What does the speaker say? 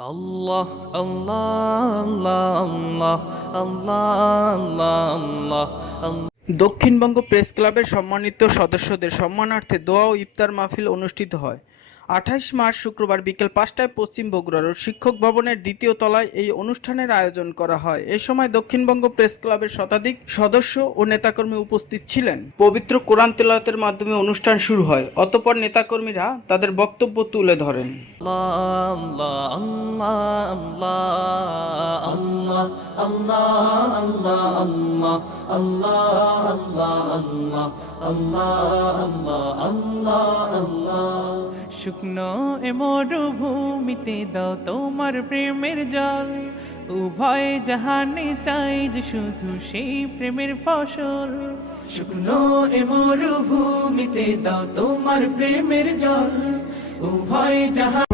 আল্লাহ আল্লাহ আল্লাহ আল্লাহ আল্লাহ আল্লাহ। Dakshinbanga press ক্লাবের সম্মানিত সদস্যদের সম্মানার্থে দোয়া ও ইফতার মাহফিল অনুষ্ঠিত হয়। 28 মার্চ শুক্রবার বিকেল 5টায় পশ্চিম বগুড়া রোড শিক্ষক ভবনের দ্বিতীয় তলায় এই অনুষ্ঠানের আয়োজন করা হয়। এ সময় দক্ষিণবঙ্গ প্রেস ক্লাবের শতাধিক সদস্য ও নেতাকর্মী উপস্থিত ছিলেন। পবিত্র কোরআন তেলাওয়াতের মাধ্যমে অনুষ্ঠান শুরু হয়। অতঃপর নেতাকর্মীরা তাদের বক্তব্য তুলে ধরেন। শুকনো এ মরুভূমিতে দাও তোমার প্রেমের জল, উভয় জাহানে চাই যে শুধু সেই প্রেমের ফসল। শুকনো এ মরুভূমিতে দাও তোমার প্রেমের জল, উভয় জাহান